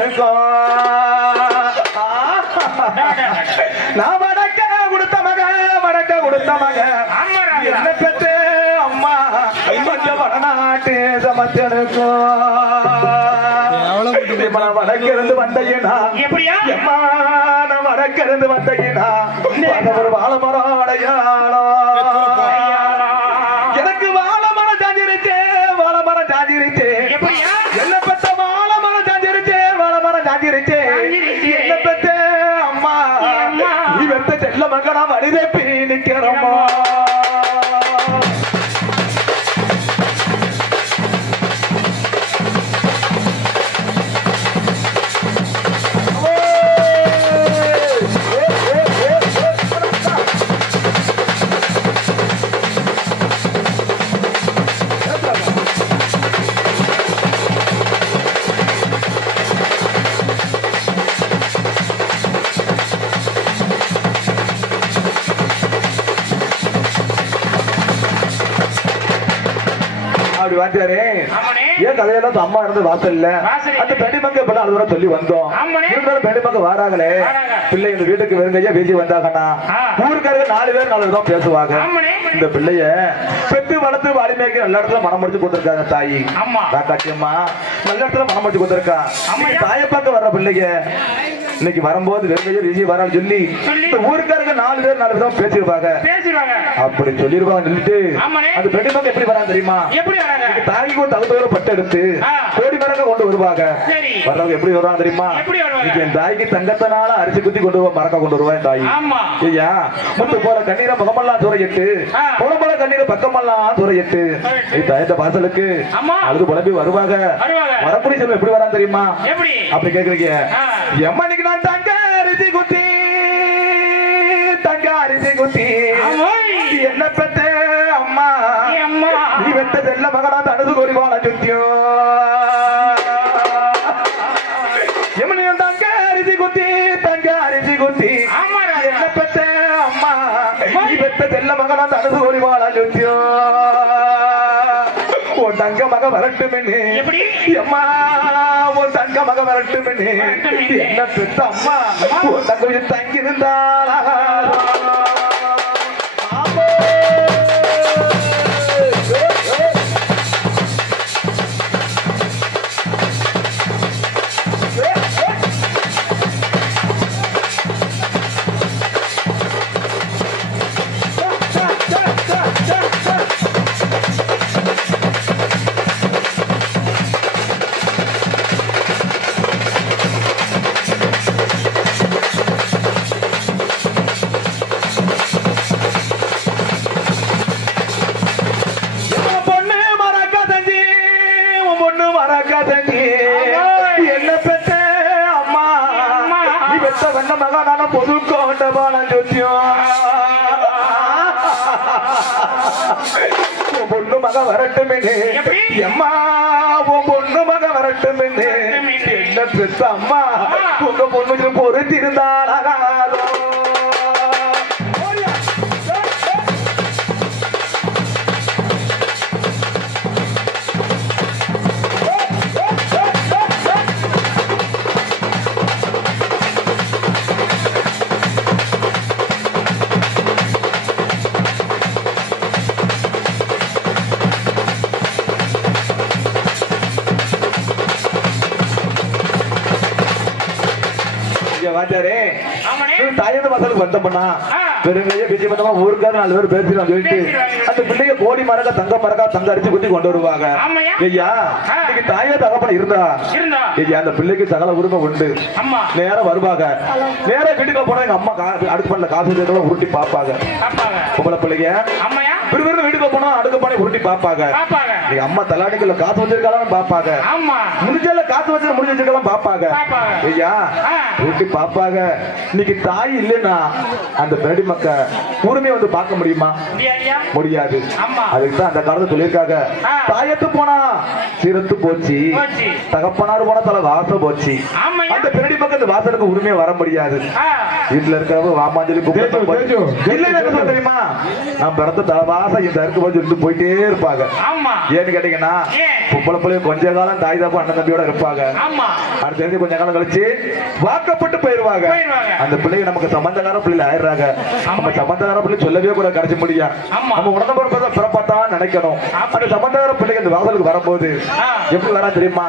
சமத்தனுக்கும் நான் வடக்க கொடுத்த மக என்ன பெற்று அம்மா கொஞ்சம் வடநாட்டு சமத்தனுக்கும் வடக்கிருந்து வந்தையினா எம்மா நான் வடக்கிருந்து வந்தையினா ஒரு வாழை மரம் அடையாளம் எனக்கு வாழை மரம் சாஞ்சிருச்சு என்ன பெற்ற வாழை மரம் சாஞ்சிருச்சு என்ன பெற்ற அம்மா நீ பெற்ற செல்ல மகனா வடிதப்பி நிக்கிறம்மா வாத்தியாரே ஏன் கதையெல்லாம் அம்மா இருந்து வாசல் இல்ல அந்த பெண்ணி மக்கள் இப்ப அது சொல்லி வந்தோம் இருந்தாலும் பெண்ணி மக்கள் வாராங்களே பிள்ளை இந்த வீட்டுக்கு வெறுங்கையா பேசி வந்தாங்கன்னா ஊருக்காரங்க 4 பேர் 4 விதம் பேசுவாங்க இந்த பிள்ளைய பெத்து வளர்த்து வாலிமைக்கு நல்ல இடத்துல மனம் முடிச்சு கொடுத்திருக்காங்க தாயி காட்சியம்மா நல்ல இடத்துல மனம் முடிச்சு கொடுத்திருக்கா தாயை பார்க்க வர்ற பிள்ளைங்க இன்னைக்கு வரும்போது வெறுங்கையா பேசி வரான்னு சொல்லி இந்த ஊருக்காரங்க 4 பேர் 4 விதம் பேசிருப்பாங்க அப்படி சொல்லிருப்பாங்க சொல்லிட்டு அந்த பெண்ணி மக்கள் எப்படி வராங்க தெரியுமா தாய்க்கு ஒரு தகுந்த பட்டு எடுத்து கோடி மரங்க கொண்டு வருவாங்க வர்றவங்க எப்படி வருவாங்க தெரியுமா என் தாய்க்கு தங்கத்தினால அரிசி குத்தி கொண்டு மரக்க கொண்டு வருவான் தாய் ஐயா முத்து போல கண்ணீரை முகமெல்லாம் துறையிட்டு புலம்பல கண்ணீரை பக்கமெல்லாம் துறையிட்டு தாயத்த வாசலுக்கு அழுது புலம்பி வருவாங்க வரக்கூடிய செல்வம் எப்படி வரான் தெரியுமா அப்படி கேக்குறீங்க எம்மா இன்னைக்கு நான் தங்க அரிசி குத்தி என்ன பெற்ற அம்மா நீ வெட்ட செல்ல மகனா தனது குறிவாள சுத்தியோ எமனியும் தங்க அரிசி குத்தி என்ன பெற்ற அம்மா நீ வெட்ட செல்ல மகனா தனது குறிவாள சுத்தியோ உன் தங்க மக வரட்டுமென்னு அம்மா உன் தங்க மக வரட்டுமென்னு என்ன பெற்ற அம்மா உன் தங்க தங்கி இருந்தாளா என்ன பெற்ற அம்மா நீ பெற்ற வெண்ண மகனான பொது கோட்ட பாலம் சுத்தியும் பொண்ணு மக வரட்டும் அம்மா உன் பொண்ணு மக வரட்டும் என்ன பெற்ற அம்மா உங்க பொண்ணு பொறுத்திருந்தாளா தாயந்த வாசலுக்கு வந்தோம்னா பெருமையா பேசி பண்ணமா ஊருக்கார 4 பேர் பேசிடுவாங்க சொல்லிட்டு அந்த பிள்ளைங்க கோடி மரக்கா தங்க அரிசி குத்தி கொண்டு வருவாங்க ஐயா இன்னைக்கு தாயே தகப்பன இருந்தா ஐயா அந்த பிள்ளைக்கு சகல உரிமை உண்டு நேரம் வருவாங்க நேரம் வீட்டுக்கு போனா எங்க அம்மா அடுத்து பண்ணல காசு உருட்டி பாப்பாங்க பொம்பளை பிள்ளைங்க விறுவிறு வீட்டுக்கு போனா அடுக்க பானை உருட்டி பாப்பாங்க எங்க அம்மா தலாடிக்குள்ள காசு வச்சிருக்காலும் பாப்பாங்க முடிஞ்சல காசு வச்சு முடிஞ்சு வச்சிருக்கலாம் பாப்பாங்க ஐயா உருட்டி பாப்பாங்க இன்னைக்கு தாய் இல்லைன்னா அந்த பேடி மக்க உரிமையை வந்து பார்க்க முடியுமா முடியாது அதுக்கு தான் அந்த காலத்துல சொல்லியிருக்காங்க தாயத்து போனா சீரத்து போச்சு தகப்பனார் போனா தலை வாச போச்சு அந்த பேடி மக்க அந்த வாசலுக்கு உரிமையை வர முடியாது வீட்டுல இருக்கிறவங்க வாமாஞ்சலி கூப்பிட்டு தெரியுமா நான் பிறந்த தலவாசம் இந்த இருக்கு சொல்லிட்டு போயிட்டே இருப்பாங்க. ஏன்னு கேட்டீங்கன்னா பொம்பளை பிள்ளைய கொஞ்ச காலம் தாய் தாப்பு அண்ணன் தம்பியோட இருப்பாங்க. அடுத்து தெரிஞ்சு கொஞ்ச காலம் கழிச்சு வாக்கப்பட்டு போயிருவாங்க. அந்த பிள்ளைங்க நமக்கு சம்பந்தக்கார பிள்ளை ஆயிடுறாங்க. நம்ம சம்பந்தக்கார பிள்ளை சொல்லவே கூட கடைசி முடியும். நம்ம உணர்ந்த போற பிறப்பத்தான் நினைக்கணும். அந்த சம்பந்தக்கார பிள்ளைங்க இந்த வாசலுக்கு வரும்போது எப்படி வரா தெரியுமா?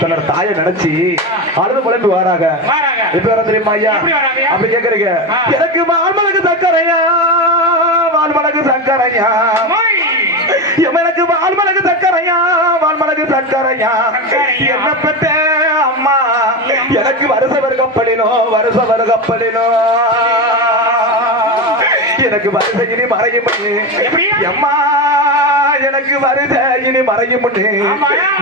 தன்னோட தாயை நினைச்சு அழுது குழம்பி வராங்க. எப்படி வரா தெரியுமா ஐயா? அப்படி கேக்குறீங்க. எனக்கு வால்மலகு சக்கரையா, வால்மலகு சக்கரையா, எனக்கு வால்மலகு சக்கரையா, வால்மலகு சக்கரையா, என்ன பெற்ற அம்மா எனக்கு வருஷ வருகப்படினோ, வருஷ வருகப்படினோ, எனக்கு வருஷ இனி மறையும் அம்மா, எனக்கு வருஷ இனி மறையும்.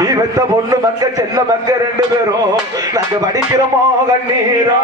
நீ வெத்த பொண்ணு மக்க செல்ல மக்க ரெண்டு பேரும் நாங்க படிக்கிறோமோ கண்ணீரோ.